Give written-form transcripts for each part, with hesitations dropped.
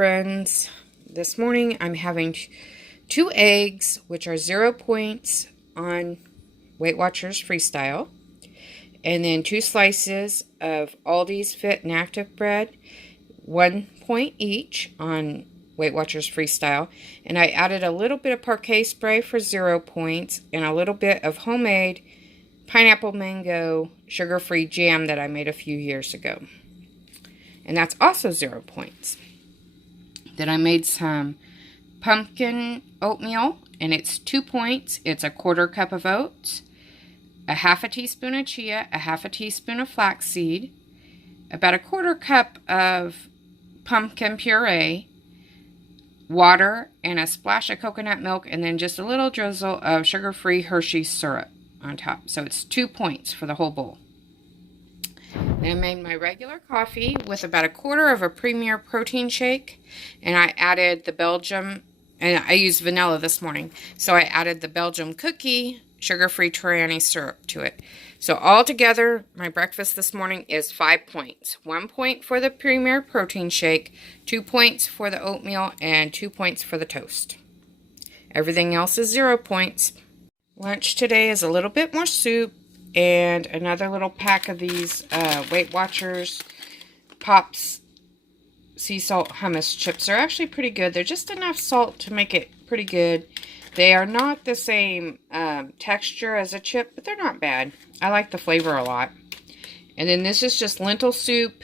friends. This morning I'm having 2 eggs, which are 0 points on Weight Watchers Freestyle, and then 2 slices of Aldi's Fit and Active bread, 1 point each on Weight Watchers Freestyle, and I added a little bit of parquet spray for 0 points and a little bit of homemade pineapple mango sugar-free jam that I made a few years ago, and that's also 0 points. Then I made some pumpkin oatmeal, and it's 2 points. It's a 1/4 cup of oats, a 1/2 teaspoon of chia, a 1/2 teaspoon of flaxseed, about a 1/4 cup of pumpkin puree, water, and a splash of coconut milk, and then just a little drizzle of sugar-free Hershey's syrup on top. So it's 2 points for the whole bowl. Then I made my regular coffee with about a 1/4 of a Premier protein shake, and I added the Belgium, and I used vanilla this morning, so I added the Belgium cookie sugar-free Torani syrup to it. So all together, my breakfast this morning is 5 points. 1 point for the Premier protein shake, 2 points for the oatmeal, and 2 points for the toast. Everything else is 0 points. Lunch today is a little bit more soup and another little pack of these Weight Watchers Pops sea salt hummus chips. Are actually pretty good. They're just enough salt to make it pretty good. They are not the same texture as a chip, but they're not bad. I like the flavor a lot. And then this is just lentil soup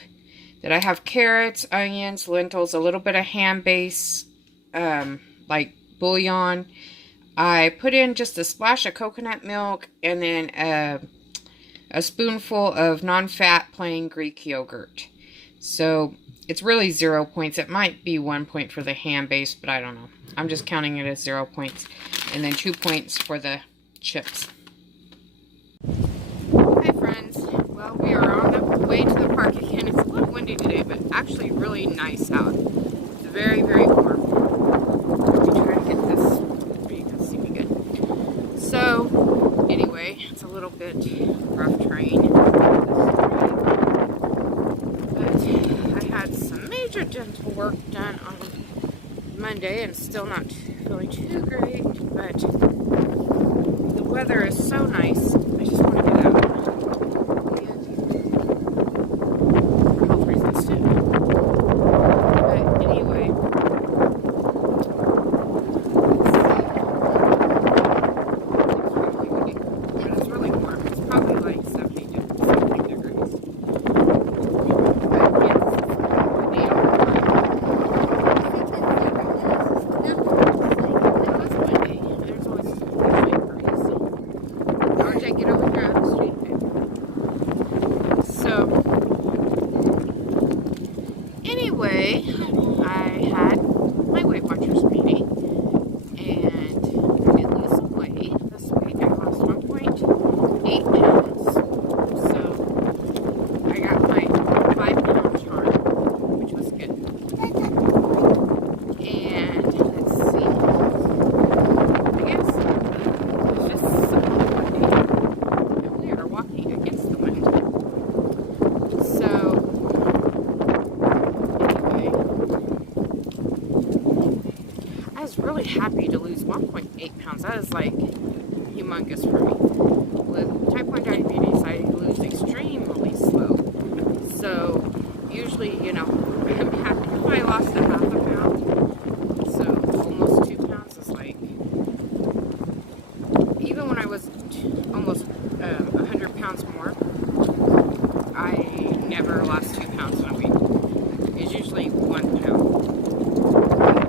that I have carrots, onions, lentils, a little bit of ham base, like bouillon. I put in just a splash of coconut milk and then a spoonful of non-fat plain Greek yogurt. So it's really 0 points. It might be 1 point for the ham base, but I don't know. I'm just counting it as 0 points. And then 2 points for the chips. Hi friends. Well, we are on the way to the park again. It's a little windy today, but actually really nice out. It's very, very warm. Let me try to get this so you can see me good. So, anyway, it's a little bit rough terrain. But I had some major dental work done on Monday and still not feeling too great, but the weather is so nice. I just want to get out. And for health reasons too. But anyway, it's really warm. It's probably like 70 degrees. But yes, get over here on the street. So, anyway, I had my Weight Watchers meeting, and I did lose some weight this week. I lost 1.8 pounds. So, I got my 5-pound chart, which was good. And let's see. I guess it's just something walking against the wind. So, anyway, I was really happy to lose 1.8 pounds. That is like humongous for me. With type 1 diabetes, I lose extremely slow. So, usually, you know, I'm happy if I lost a 1/2 pound. So, almost 2 pounds is like, even when I was almost 100 pounds more, I never lost 2 pounds in a week. It's usually 1 pound.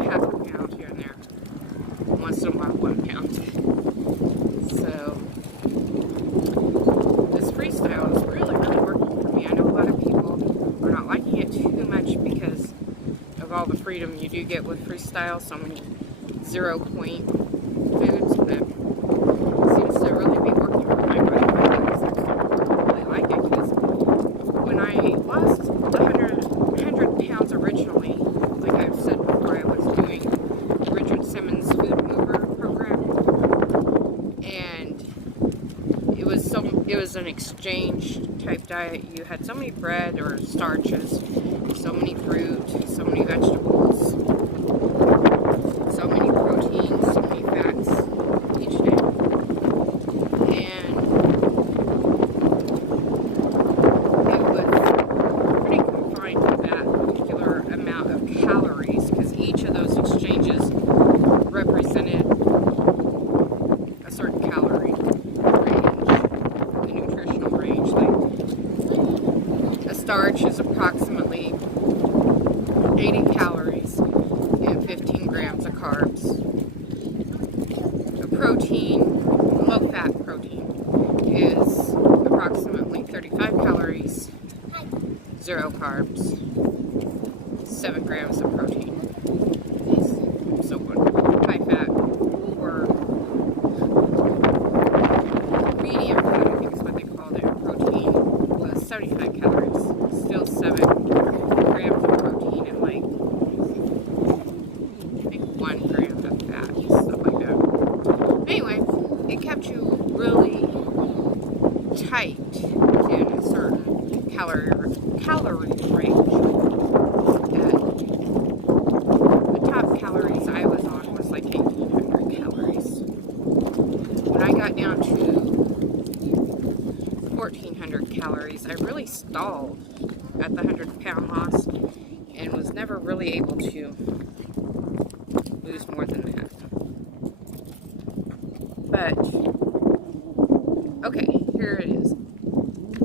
1/2 pound here and there. Once in a while, 1 pound. So, this freestyle is really, really working for me. I know a lot of people are not liking it too much because of all the freedom you do get with freestyle. So many 0 point foods, but lost 100 pounds originally. Like I've said before, I was doing Richard Simmons' Food Mover program, and it was so it was an exchange type diet. You had so many bread or starches, so many fruit, so many vegetables, so many proteins, so many fats each day. And it was pretty confined to that particular amount of calories, because each of those exchanges represented a certain calorie range, the nutritional range. Like a starch is approximately 80 calories and 15 grams of carbs. A protein, low-fat protein, is approximately 35 calories, 0 carbs, 7 grams of protein. So high fat or medium fat, I think is what they called it. Protein was 75 calories, still 7 grams of protein and like I think 1 gram of fat, stuff like that. Anyway, it kept you really tight in a certain calorie range. The top calories I was on was like 1,800 calories. When I got down to 1,400 calories, I really stalled at the 100-pound loss and was never really able to lose more than that. But, okay, here it is.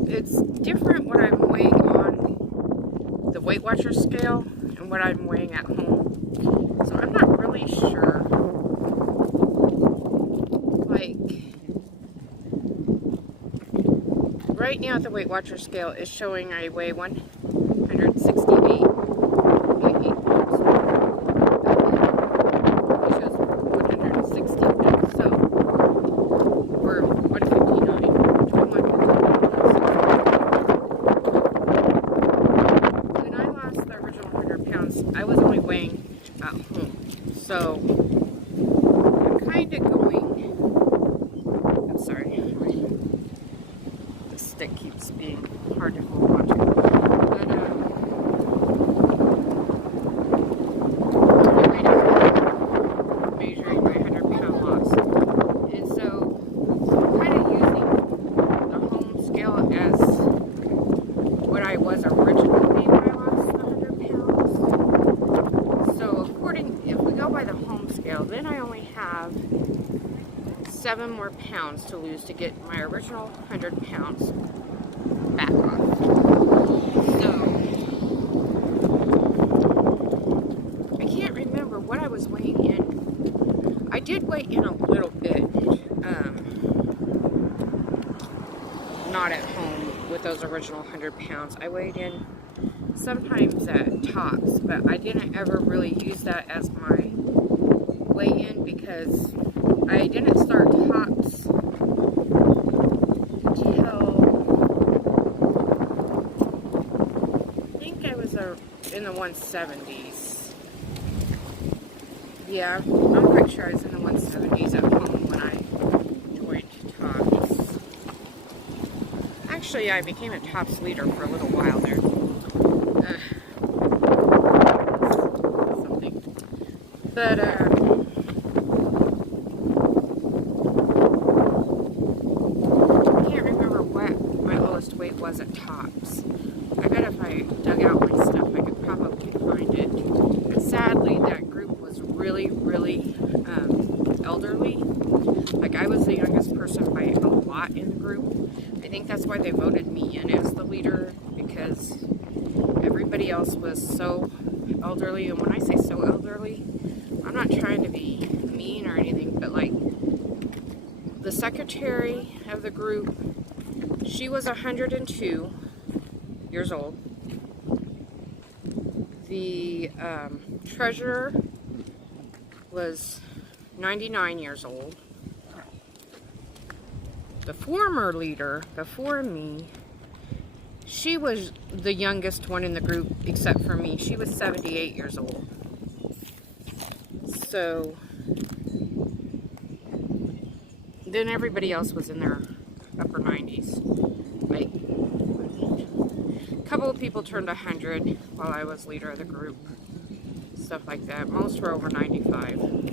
It's different what I'm weighing on the Weight Watchers scale and what I'm weighing at home. So I'm not really sure. Like, right now the Weight Watchers scale is showing I weigh 168. It shows 169. So, or 159. Between 159. When I lost the original 100 pounds, I was only weighing at home. So, I'm kind of going, I'm sorry, the stick keeps being hard to hold on to. But, measuring my 100-pound loss. And so, I'm kind of using the home scale as what I was originally when I lost the 100 pounds. So, if we go by the home scale, then I only have 7 more pounds to lose to get my original 100 pounds back off. So, I can't remember what I was weighing in. I did weigh in a little bit, not at home with those original 100 pounds. I weighed in sometimes at Tops, but I didn't ever really use that as my weigh-in because I didn't start Tops until I think I was in the 170s. Yeah, I'm quite sure I was in the 170s at home when I joined Tops. Actually, I became a Tops leader for a little while there. Something. But, can't remember what my lowest weight was at Tops. I bet if I dug out my stuff, I could probably find it. But sadly, that group was really, really elderly. Like, I was the youngest person by a lot in the group. I think that's why they voted me in as the leader, because everybody else was so elderly. And when I say so elderly, I'm not trying to be mean or anything, but like, the secretary of the group, she was 102 years old. The treasurer was 99 years old. The former leader, before me, she was the youngest one in the group except for me. She was 78 years old. So, then everybody else was in their upper 90s. Like, a couple of people turned 100 while I was leader of the group. Stuff like that. Most were over 95. And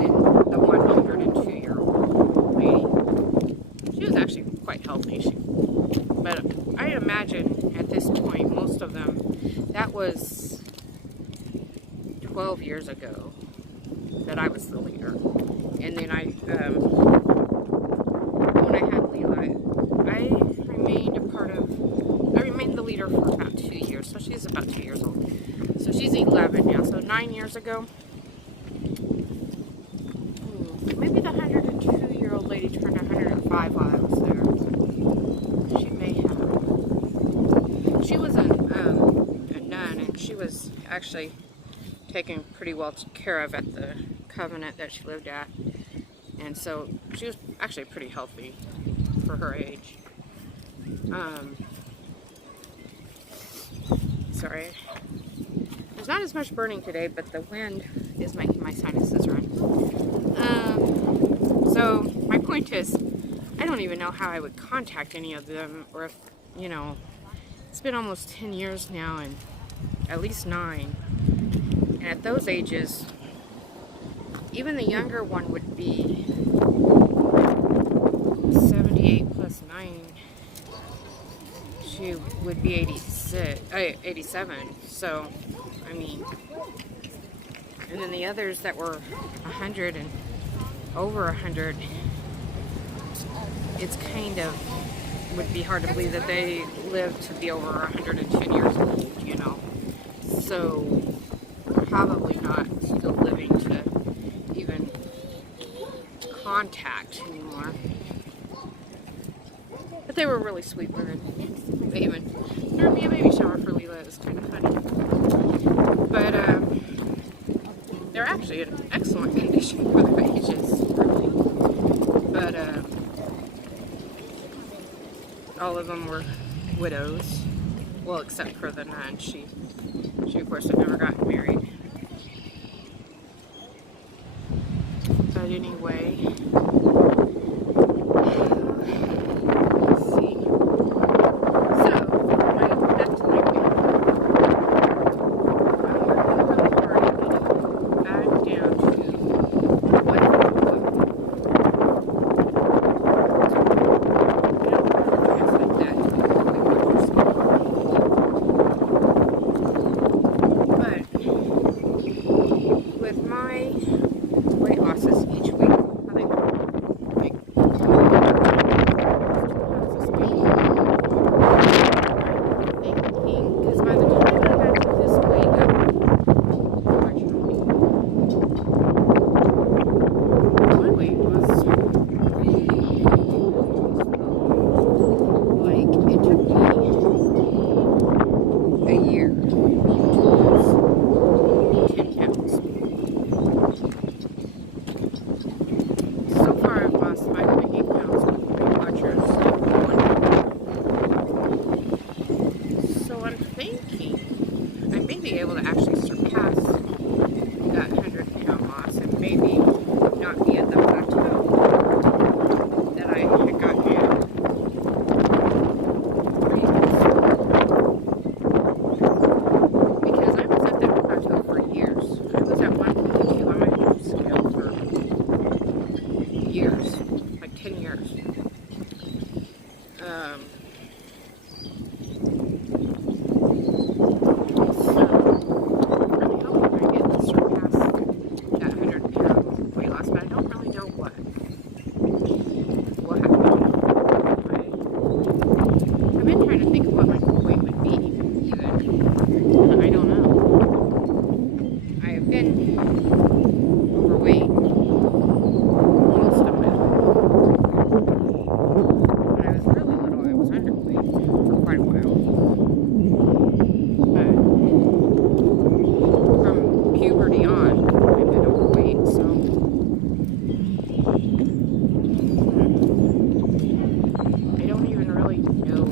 then the 102-year-old lady. She was actually quite healthy. But I imagine at this point, most of them, that was 12 years ago that I was the leader. And then when I had Leela, I remained the leader for about 2 years. So she's about 2 years old. So she's 11 now. So 9 years ago, maybe the 102-year-old lady turned 105 while I was there. She may have. She was a nun, and she was actually taken pretty well care of at the convent that she lived at. And so she was actually pretty healthy for her age. Sorry. There's not as much burning today, but the wind is making my sinuses run. So my point is, I don't even know how I would contact any of them, or if, you know, it's been almost 10 years now, and at least 9. And at those ages, even the younger one would be 78 plus 9. She would be 87. So, I mean, and then the others that were 100 and over 100, it's kind of would be hard to believe that they lived to be over 110 years old, you know. So, probably not still living to even contact anymore. But they were really sweet women. They even threw me a baby shower for Leela. It was kind of funny. But they're actually in excellent condition for their ages, really. But all of them were widows. Well, except for the nun. She of course had never gotten married. But anyway, let's see. So, back to my weight. I'm working really hard at getting back down to what I don't translate that to the Weight Watchers. But with my weight losses each week, I think I'm like 2 pounds this week. I'm thinking, because by the time I got back to this weight, unfortunately, my weight was really slow. Like, it took me a year to lose 10 pounds. So far, I've lost 5.8 pounds with Weight Watchers. So I'm thinking I may be able to actually surpass that 100-pound loss and maybe not be at the plateau that I had gotten at previously. Because I was at that plateau for years. I was at 122 on my home scale for years, like 10 years. So, I'm really hoping I get to surpass that 100-pound weight loss, but I don't really know what will happen. I've been trying to think of what my weight would be, even. I don't know. I have been overweight most of my life. When I was really little, I was underweight for quite a while. But from puberty on, I've been overweight, so I don't even really know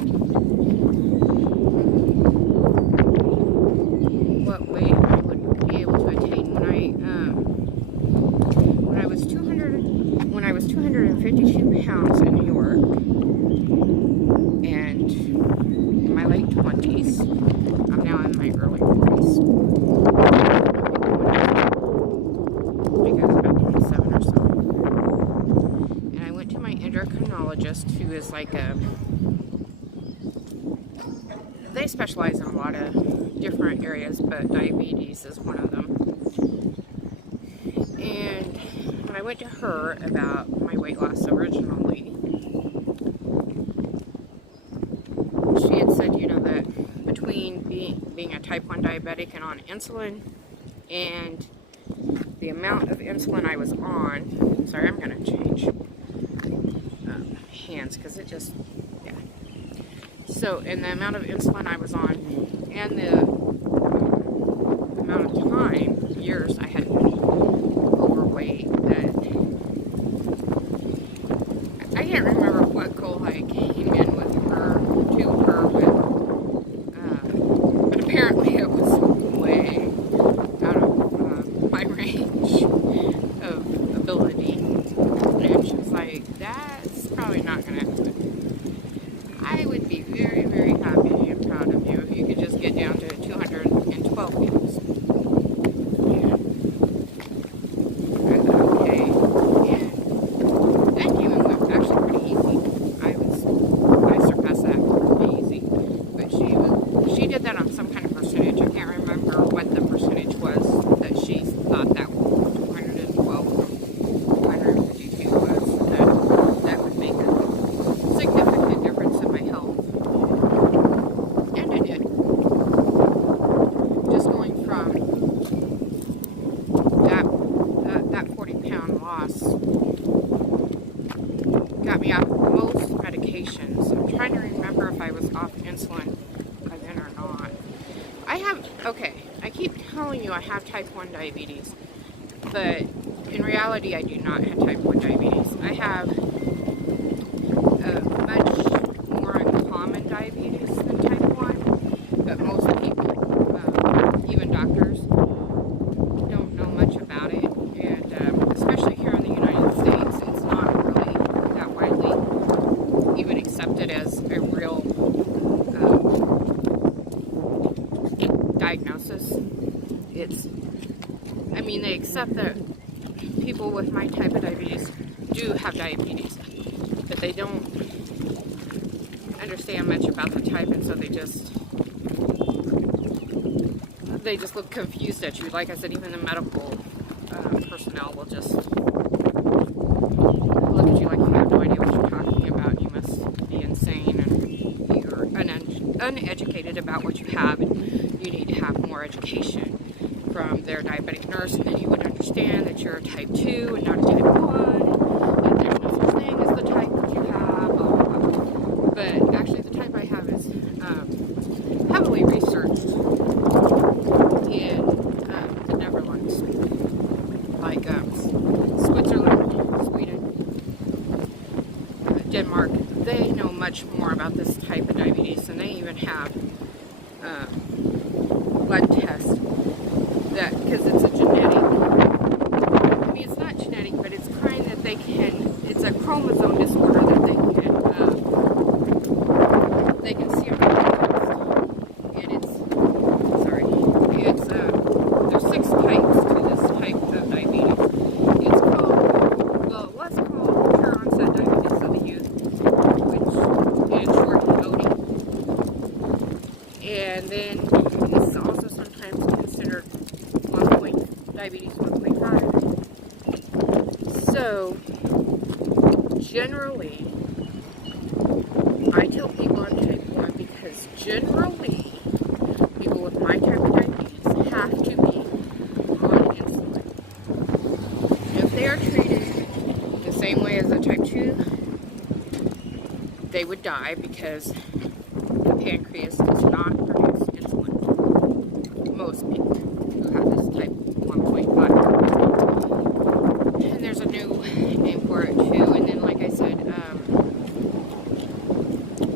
like they specialize in a lot of different areas, but diabetes is one of them. And when I went to her about my weight loss originally, she had said, you know, that between being a type 1 diabetic and on insulin and the amount of insulin I was on, sorry, I'm going to change hands because it just, yeah. So, and the amount of insulin I was on and the amount of time, years I had been overweight, that I can't remember what goal I came in with her, to her with, but apparently it was way out of my range of ability. And she was like, that's probably not going to happen. I would be very, very happy and proud of you if you could just get down to 212 pounds. Okay. And that came and went actually pretty easy. I surpassed that pretty easy. But she did that on some kind of percentage. I can't remember what the percentage was that she thought that 212 from 252 was. That would make a significant difference in my health. And it did. Just going from that 40-pound loss got me off most medications. I'm trying to remember if I was off insulin by then or not. I keep telling you I have type 1 diabetes, but in reality I do not have type 1 diabetes. I have much more uncommon diabetes than type 1, but most people, even doctors, don't know much about it, and especially here in the United States, it's not really that widely even accepted as a real diagnosis. They accept that people with my type of diabetes do have diabetes, but they don't understand much about the type, and so they just look confused at you. Like I said, even the medical personnel will just look at you like you have no idea what you're talking about. You must be insane, and you're uneducated about what you have, and you need to have more education from their diabetic nurse, and then you would understand that you're a type 2 and not a type 1, and there's no such thing as the type that you have, blah, blah, blah. But actually the type I have is heavily researched in the Netherlands, like Switzerland, Sweden, Denmark. They know much more about this type of diabetes, and they even have blood tests that, because it's a genetic, it's not genetic, but it's kind that they can, it's a chromosome disorder that they can see on the test. And there's 6 types to this type of diabetes. It's called, well, it was called pure onset diabetes of the youth, which is short OD. And then it's also sometimes considered diabetes 1.5. So, generally, I tell people I'm type 1 because generally, people with my type of diabetes have to be on insulin. If they are treated the same way as a type 2, they would die because the pancreas does not produce insulin. Most people who have this type 1.5. And there's a new name for it too. And then, like I said, I'm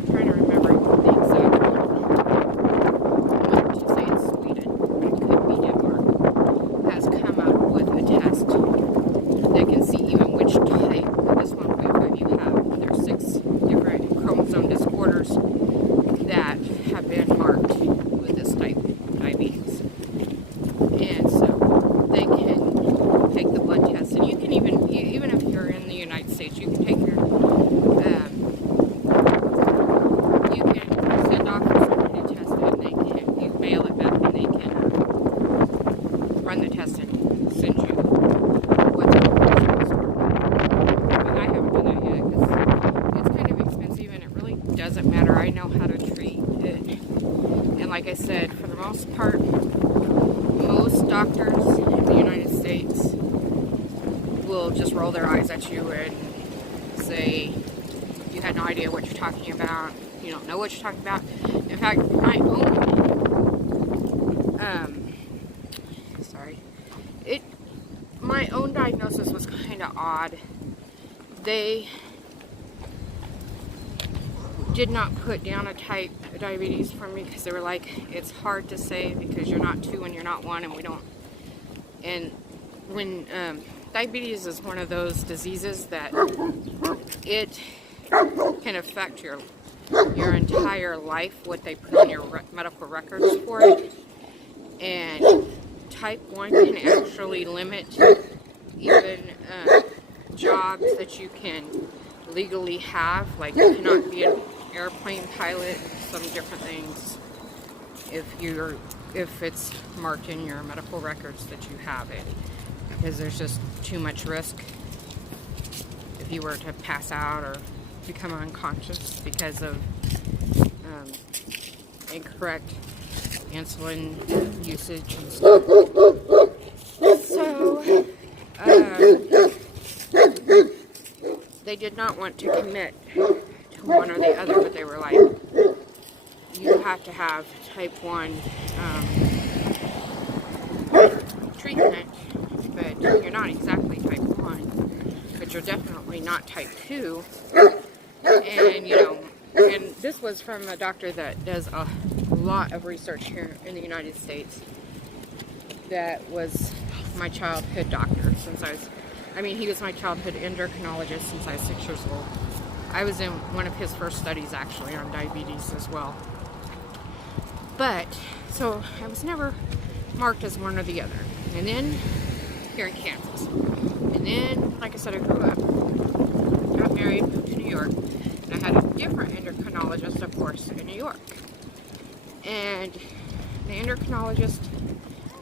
trying to remember the exact one. I want to say it's Sweden. It could be Denmark. Has come up with a test that can see even which type of this 1.5 you have. There's 6 different chromosome disorders that have been marked doesn't matter. I know how to treat it. And like I said, for the most part, most doctors in the United States will just roll their eyes at you and say, you had no idea what you're talking about. You don't know what you're talking about. In fact, my own diagnosis was kind of odd. They did not put down a type of diabetes for me because they were like, it's hard to say because you're not 2 and you're not 1 and we don't. And when diabetes is one of those diseases that it can affect your entire life, what they put on your medical records for it. And type 1 can actually limit even jobs that you can legally have. Like, you cannot be an airplane pilot, some different things, if it's marked in your medical records that you have it, because there's just too much risk if you were to pass out or become unconscious because of incorrect insulin usage and stuff. So they did not want to commit to one or the other, but they were like, you have to have type 1 treatment, but you're not exactly type 1, but you're definitely not type 2. And, you know, and this was from a doctor that does a lot of research here in the United States, that was my childhood doctor since he was my childhood endocrinologist since I was 6 years old. I was in one of his first studies actually on diabetes as well. But, so I was never marked as one or the other. And then, here in Kansas. And then, like I said, I grew up, got married, moved to New York, and I had a different endocrinologist, of course, in New York. And the endocrinologist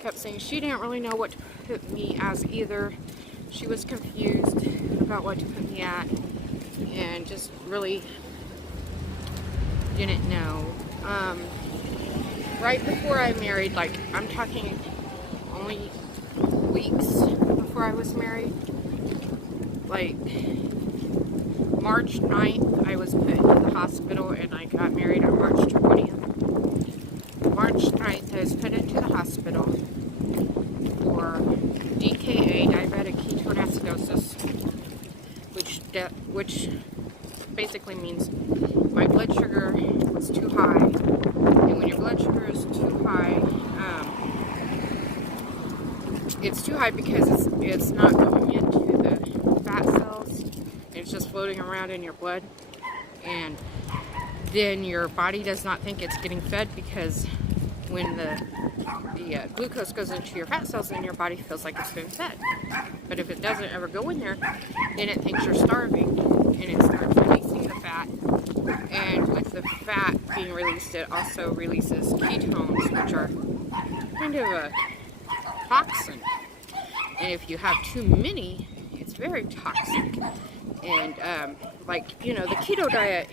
kept saying she didn't really know what to put me as either. She was confused about what to put me at and just really didn't know. Right before I married, like, I'm talking only weeks before I was married, like March 9th, I was put into the hospital, and I got married on March 20th. March 9th, I was put into the hospital for DKA, diabetic ketoacidosis, which basically means my blood sugar was too high. And when your blood sugar is too high, it's too high because it's not going into the fat cells. It's just floating around in your blood, and then your body does not think it's getting fed, because when the glucose goes into your fat cells, then your body feels like it's been fed. But if it doesn't ever go in there, then it thinks you're starving, and it starts releasing the fat. And with the fat being released, it also releases ketones, which are kind of a toxin. And if you have too many, it's very toxic. And like, you know, the keto diet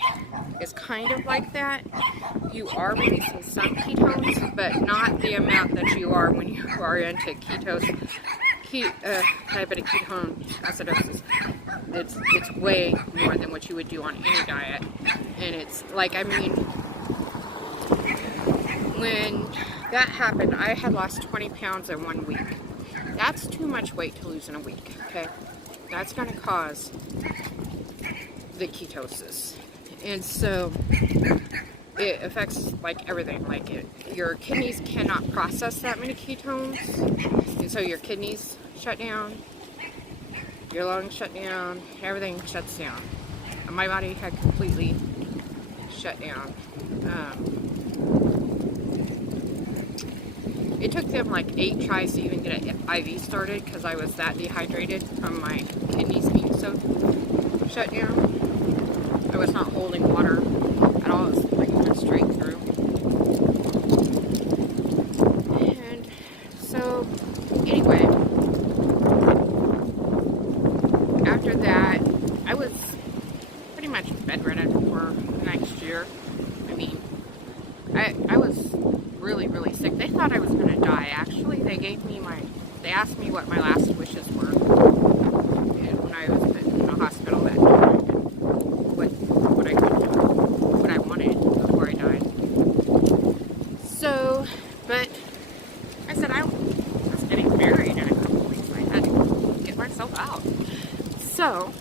is kind of like that. You are releasing some ketones, but not the amount that you are when you are into diabetic ketone acidosis. It's way more than what you would do on any diet. And it's like, I mean, when that happened, I had lost 20 pounds in 1 week. That's too much weight to lose in a week, okay? That's going to cause the ketosis. And so it affects like everything. Like your kidneys cannot process that many ketones. And so your kidneys shut down, your lungs shut down, everything shuts down. And my body had completely shut down. It took them like 8 tries to even get an IV started because I was that dehydrated from my kidneys being so shut down. I was not holding water at all. It was like going straight through. And so, anyway, after that, I was pretty much bedridden for the next year. they asked me what my last wishes were, and when I was put in the hospital that time, what I could do, what I wanted before I died. So, but I said I was getting married in a couple weeks. I had to get myself out. So,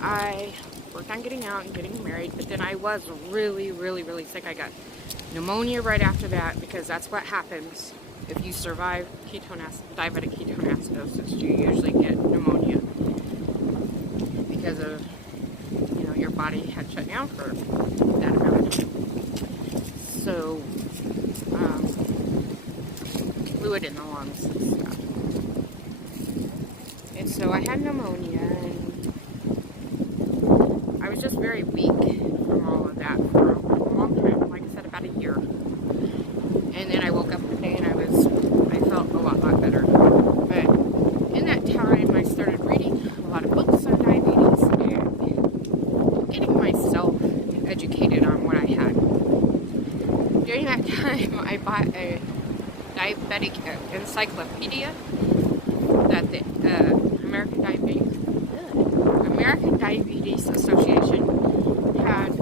I worked on getting out and getting married, but then I was really, really, really sick. I got pneumonia right after that, because that's what happens if you survive diabetic ketone acidosis. You usually get pneumonia because of, your body had shut down for that amount of time. So, fluid in the lungs and stuff. And so I had pneumonia, and I was just very weak from all of that for a long time, like I said, about a year. And then I woke up one day and I felt a lot better. But in that time, I started reading a lot of books on diabetes and getting myself educated on what I had. During that time, I bought a diabetic encyclopedia that the American Diabetes Association had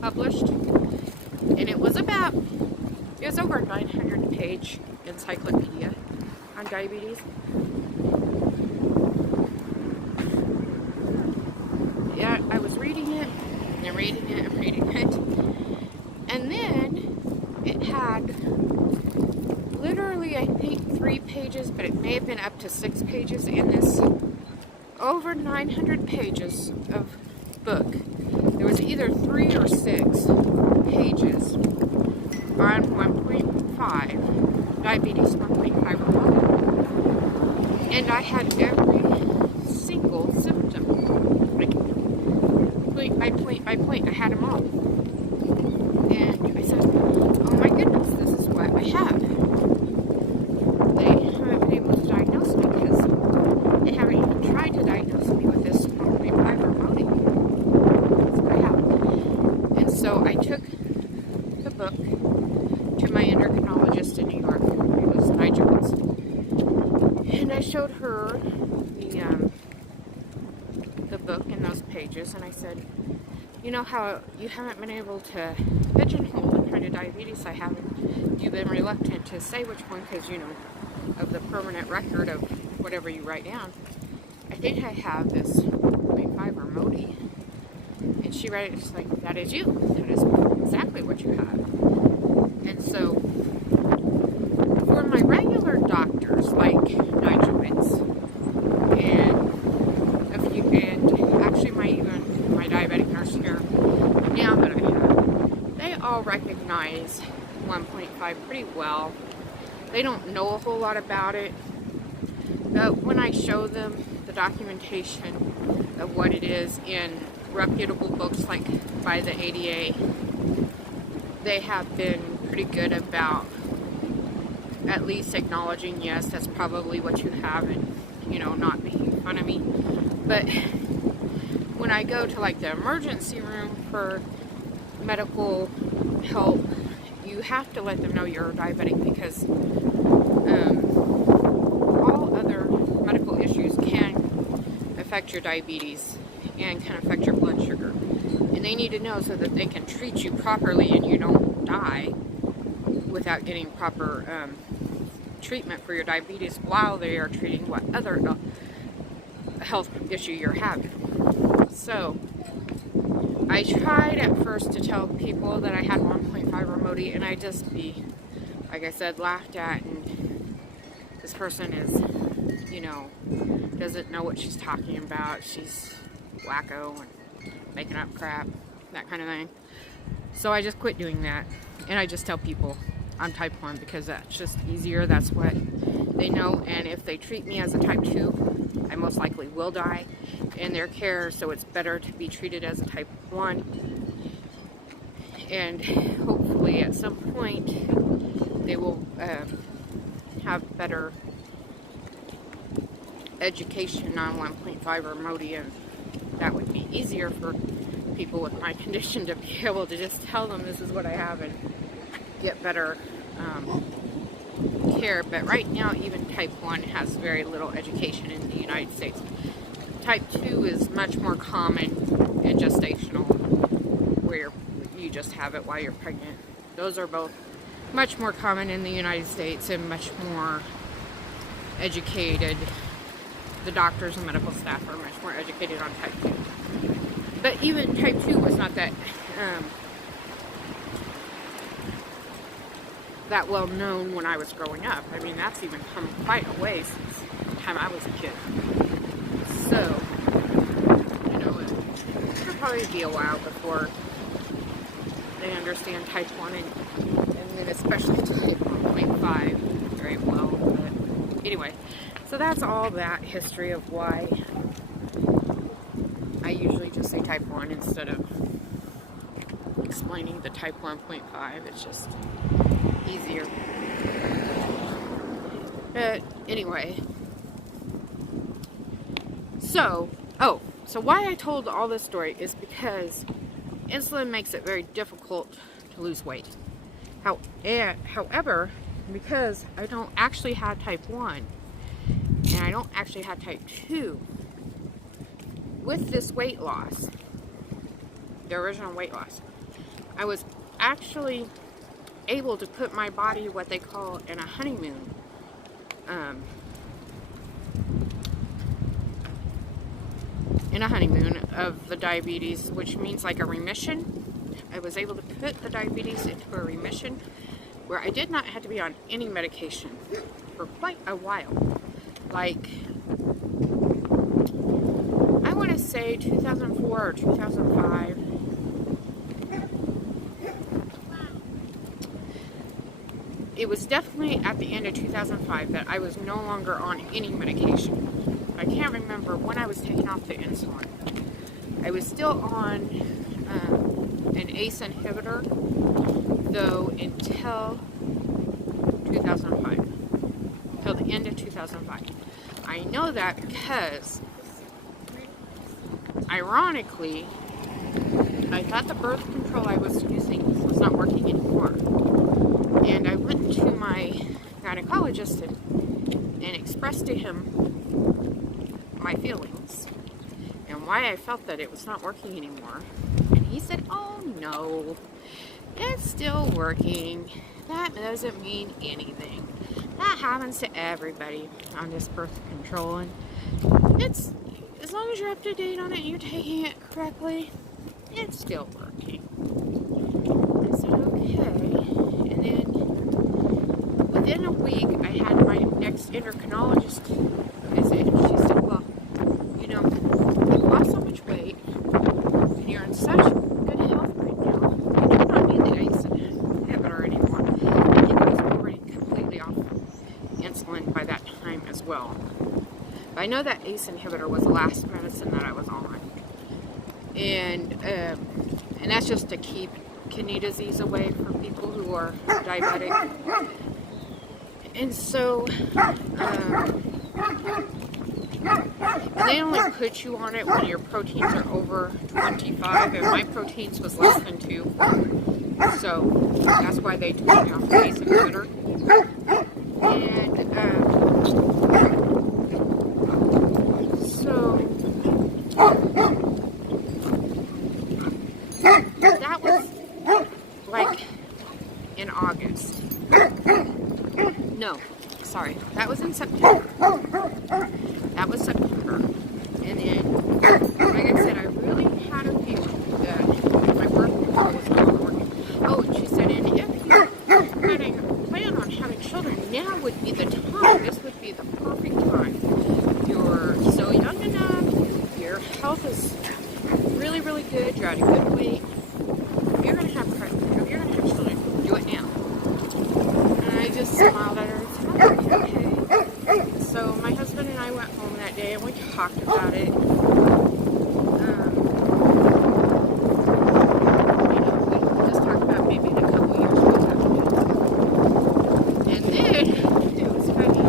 published, and it was over a 900-page encyclopedia on diabetes. Yeah, I was reading it and reading it and reading it, and then it had literally, I think, 3 pages, but it may have been up to 6 pages in this over 900 pages of book. There was either 3 or 6 pages on 1.5, diabetes 1.5 or more. And I had every single symptom, like point by point by point. I had them all. And I said, oh my goodness, this is what I have. They haven't been able to diagnose me because they haven't even tried to diagnose me with this 1.5 or Modi. That's what I have. And so I took the book to my endocrinologist in New York. It was Nigel's. And I showed her the book and those pages, and I said, you know how you haven't been able to pigeonhole the kind of diabetes I have, and you've been reluctant to say which one because, of the permanent record of whatever you write down. I think I have this 1.5 or Modi. And she read it, she's like, that is you. That is exactly what you have. And so, for my regular doctors, like Nigel's, and actually my diabetic nurse here now that I have, they all recognize 1.5 pretty well. They don't know a whole lot about it, but when I show them the documentation of what it is in reputable books like by the ADA, they have been pretty good about at least acknowledging, yes, that's probably what you have, and not making fun of me. But when I go to like the emergency room for medical help, you have to let them know you're diabetic, because all other medical issues can affect your diabetes and can affect your blood sugar. And they need to know so that they can treat you properly and you don't die without getting proper treatment for your diabetes while they are treating what other health issue you're having. So, I tried at first to tell people that I had 1.5 or Modi, and I just like I said, laughed at, and this person is, doesn't know what she's talking about. She's wacko and making up crap, that kind of thing. So I just quit doing that, and I just tell people I'm type 1 because that's just easier. That's what they know, and if they treat me as a type 2, I most likely will die in their care, so it's better to be treated as a type 1, and hopefully at some point they will have better education on 1.5 or Modi, and that would be easier for people with my condition to be able to just tell them this is what I have and get better care, but right now even type 1 has very little education in the United States. Type 2 is much more common in gestational, where you just have it while you're pregnant. Those are both much more common in the United States and much more educated. The doctors and medical staff are much more educated on type 2. But even type 2 was not that that well known when I was growing up. I mean, that's even come quite a way since the time I was a kid. So, you know, it'll probably be a while before they understand type 1 and then especially type 1.5 very well. But anyway, so that's all that history of why I usually just say type 1 instead of explaining the type 1.5. It's just easier. But anyway, so why I told all this story is because insulin makes it very difficult to lose weight. However, because I don't actually have type 1 and I don't actually have type 2, with this weight loss, the original weight loss, I was actually able to put my body what they call in a honeymoon. In a honeymoon of the diabetes, which means like a remission. I was able to put the diabetes into a remission where I did not have to be on any medication for quite a while. Like, I want to say 2004 or 2005. It was definitely at the end of 2005 that I was no longer on any medication. I can't remember when I was taking off the insulin. I was still on an ACE inhibitor, though, until 2005. Till the end of 2005. I know that because, ironically, I thought the birth control I was using was not working anymore. And I went to my gynecologist and expressed to him my feelings and why I felt that it was not working anymore. And he said, "Oh no, it's still working. That doesn't mean anything. That happens to everybody on this birth control, and it's, as long as you're up to date on it and you're taking it correctly, it's still working." I said, okay. And then within a week, I had my next endocrinologist visit, and she said, "Well, you know, you lost so much weight, and you're in such good health right now. You do not need the ACE inhibitor anymore." I think I was already completely off insulin by that time as well. But I know that ACE inhibitor was the last medicine that I was on, and that's just to keep kidney disease away from people who are diabetic. And so, and they only put you on it when your proteins are over 25, and my proteins was less than 2. So, that's why they took me off the ACE inhibitor. And, so, that was, like, in August. No, sorry, that was in September. That was September. And then, like I said, I really had a feeling that my birth control was not working. Oh, and she said, and if you're planning on having children, now would be the time. This would be the perfect time. You're so young enough. Your health is really, really good. You're at a good weight. If you're gonna have children, do it now. And I just smiled at her and said, okay. So my husband and I went home that day and we talked about it. We just talked about maybe in a couple years we'll have kids. And then it was funny.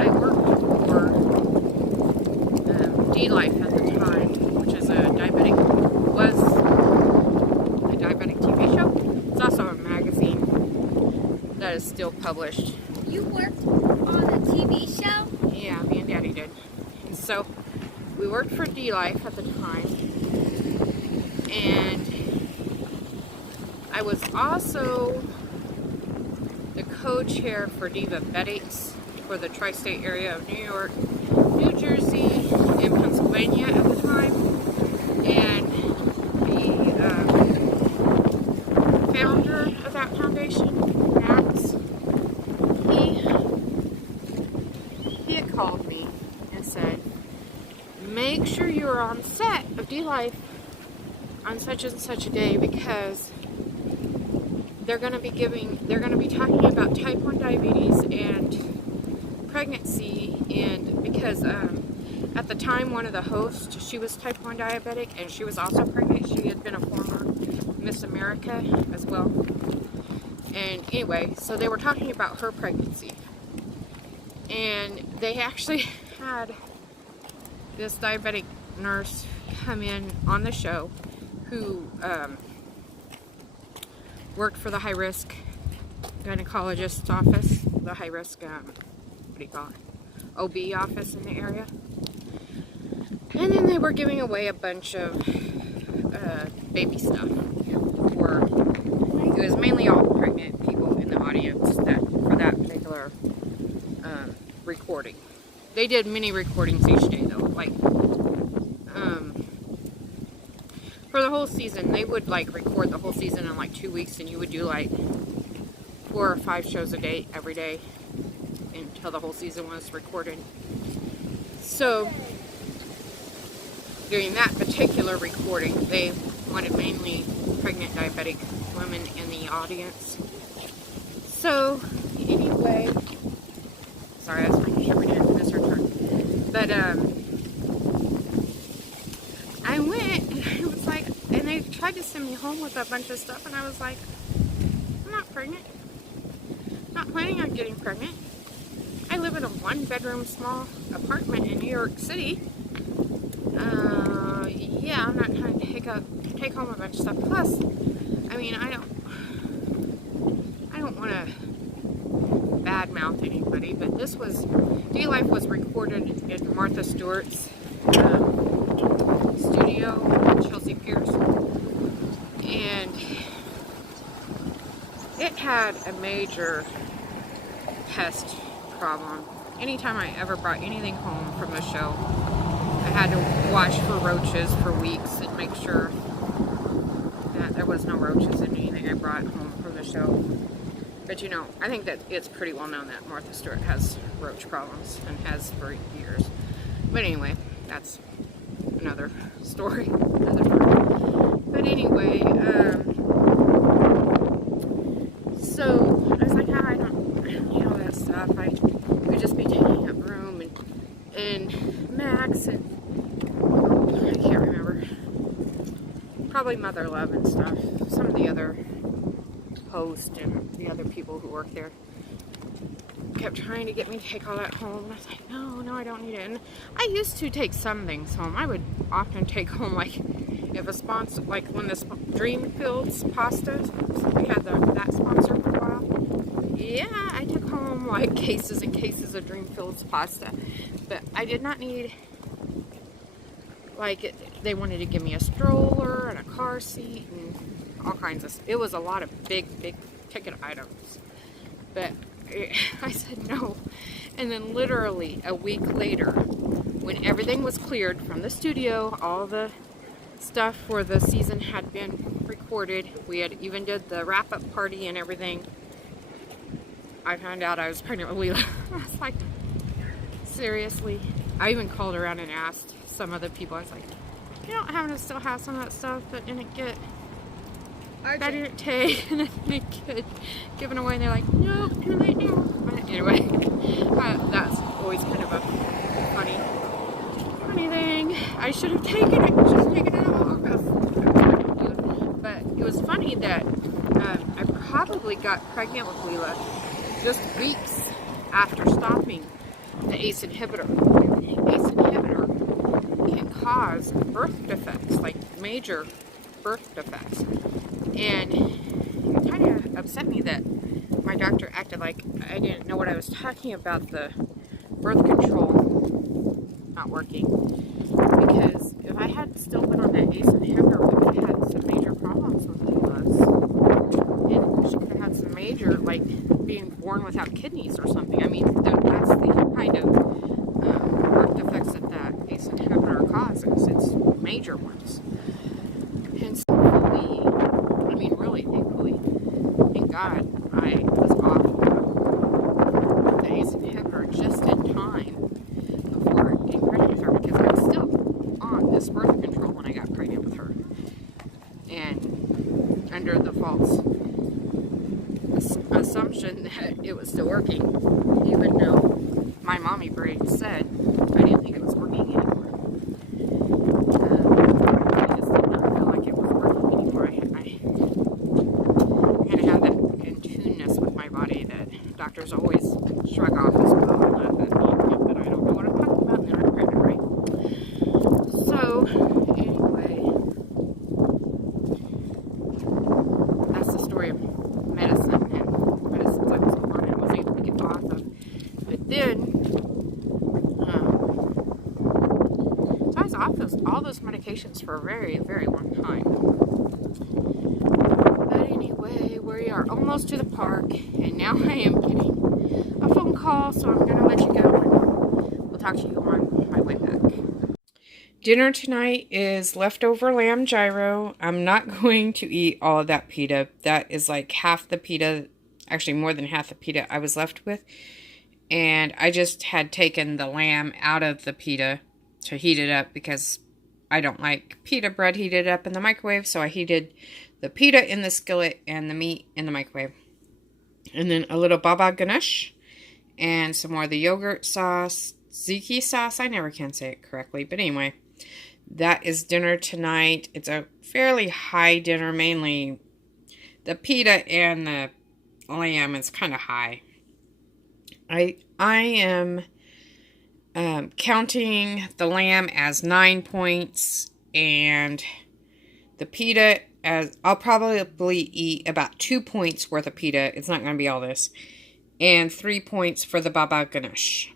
I worked for D-Life at the time, which is a diabetic TV show. It's also a magazine. that is still published. You worked on a TV show? Yeah, me and Daddy did. So we worked for D-Life at the time, and I was also the co-chair for diabetics for the tri-state area of New York, New Jersey, and Pennsylvania at the time. And the founder of that foundation, Max, he had called me and said, make sure you're on set of D-Life on such and such a day, because they're going to be talking about type 1 diabetes and pregnancy. And because at the time, one of the hosts, she was type 1 diabetic, and she was also pregnant. She had been a former Miss America as well. And anyway, so they were talking about her pregnancy, and they actually had this diabetic nurse come in on the show who worked for the high-risk gynecologist's office, the high-risk, what do you call it, OB office in the area. And then they were giving away a bunch of baby stuff. It was mainly all pregnant people in the audience for that particular recording. They did many recordings each day, though. Like, for the whole season, they would like record the whole season in like 2 weeks, and you would do like 4 or 5 shows a day every day until the whole season was recorded. So during that particular recording, they wanted mainly pregnant diabetic women in the audience. So anyway, sorry, I was making sure we didn't miss our turn. But I went, and it was like, and they tried to send me home with a bunch of stuff, and I was like, I'm not pregnant. Not planning on getting pregnant. I live in a 1-bedroom small apartment in New York City. Yeah, I'm not trying to take home a bunch of stuff. Plus, I mean, I don't want to badmouth anybody, but this was, D-Life was recorded in Martha Stewart's studio, Chelsea Pierce, and it had a major pest problem. Anytime I ever brought anything home from the show, I had to watch for roaches for weeks and make sure that there was no roaches in anything I brought home from the show. But you know, I think that it's pretty well known that Martha Stewart has roach problems and has for years. But anyway, that's another story. But anyway, so I was like, I don't need all that stuff. I would just be taking up room, and Max and I can't remember, probably Mother Love and stuff. Some of the other hosts and the other people who work there kept trying to get me to take all that home, and I was like, no, I don't need it. And I used to take some things home. I would often take home, like, if a sponsor, like when this Dreamfields pasta, we had that sponsor for a while. Yeah, I took home like cases and cases of Dreamfields pasta, but I did not need, like, they wanted to give me a stroller and a car seat and all kinds of, it was a lot of big ticket items, but I said no. And then literally a week later, when everything was cleared from the studio, all the stuff for the season had been recorded, we had even did the wrap-up party and everything, I found out I was pregnant with Leela. I was like, seriously? I even called around and asked some of the people, I was like, you don't happen to still have some of that stuff that didn't get, that I didn't take, and it didn't get given away? And they're like, no, too late now. But anyway, that's always kind of a funny thing. I should have taken it, all. But it was funny that I probably got pregnant with Leela just weeks after stopping the ACE inhibitor. The ACE inhibitor can cause birth defects, like major birth defects. And it kind of upset me that my doctor acted like I didn't know what I was talking about, the birth control not working. Because if I had still been on that ACE inhibitor, we could have had some major problems with us. And she could have had some major, like, being born without kidneys or something. I mean, that's the kind of birth defects that ACE inhibitor causes. It's major ones. And so I mean, really, thankfully, thank God, I was off the ACE inhibitor just in time before getting pregnant with her, because I was still on this birth control when I got pregnant with her. And under the false assumption that it was still working, even though my mommy brain said I didn't think it was working anymore. I just did not feel like it was working anymore. I kind of have that in tuneness with my body that doctors always shrug off as well and laugh at me, but I don't know what I'm talking about, and then I'm pregnant, right? So, anyway, that's the story of medicine and medicines I was on and was able to get off of. But then, so I was off all those medications for a very, very long time. But anyway, we are almost to the park, and now I am getting a phone call, so I'm going to let you go, and we'll talk to you on my way back. Dinner tonight is leftover lamb gyro. I'm not going to eat all of that pita. That is like half the pita, actually more than half the pita I was left with. And I just had taken the lamb out of the pita to heat it up because I don't like pita bread heated up in the microwave. So I heated the pita in the skillet and the meat in the microwave. And then a little baba ganoush and some more of the yogurt sauce, ziki sauce. I never can say it correctly, but anyway. That is dinner tonight. It's a fairly high dinner, mainly the pita and the lamb is kind of high. I am counting the lamb as 9 points and the pita as, I'll probably eat about 2 points worth of pita. It's not going to be all this. And 3 points for the baba ganoush.